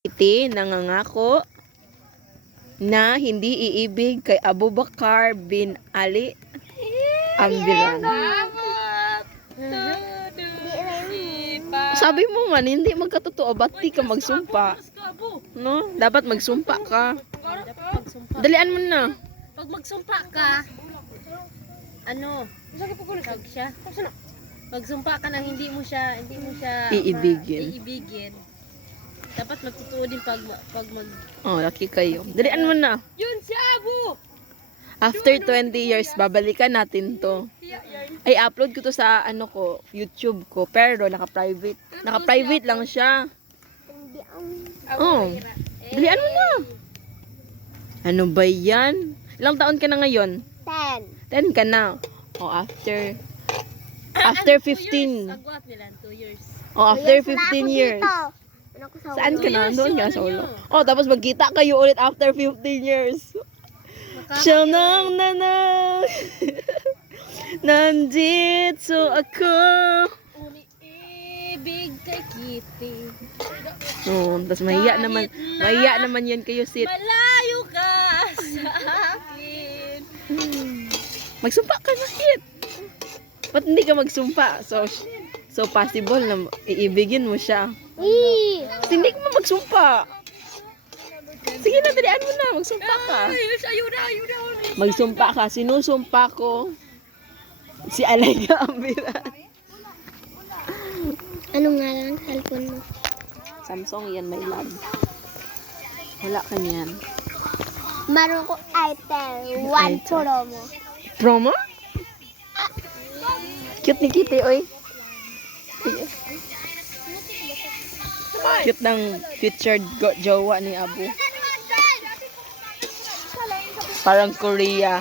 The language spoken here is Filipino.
Iti nangangako na hindi iibig kay Abu Bakar bin Ali ang bilang. Sabi mo man, hindi magkatotoo, ba't di ka magsumpa? No? Dapat magsumpa ka. Dalian mo na. Pag magsumpa ka, tawag siya. Magsumpa ka na hindi mo siya iibigin. Dapat magtotoo din pag mag... Oh, laki kayo. Dalian mo na. Yun si Abu! After 20 years, babalikan natin to. Ay, upload ko to sa YouTube ko. Pero naka-private. Naka-private lang siya. Oh, dalian mo na. Ano ba yan? Ilang taon ka na ngayon? 10 ka na. Oh, after 15. Agwat nila, 2 years. Oh, after 15 years. Saan ka na? Doon ka sa ulo. Oh, tapos magkita kayo ulit after 15 years. Siya nang nanang. Nandito ako. Uni-ibig kay Kitty. Oh, tapos mahiya naman yan kayo, Sit. Malayo ka sa akin. Magsumpa ka na, Kit. Ba't hindi ka magsumpa? So possible na iibigin mo siya. Hindi ka magsumpa. Sige na, dalian mo na. Magsumpa ka. Ayuda. Magsumpa ka. Sinusumpa ko si Alayga Ambira. Anong nga lang cellphone mo? Samsung yan, my love. Wala ka niyan. Meron ko item 1 Pro mo. Promo? Cute ni Kitty, oy. Cute ng featured jowa ni Abu. Parang Korea.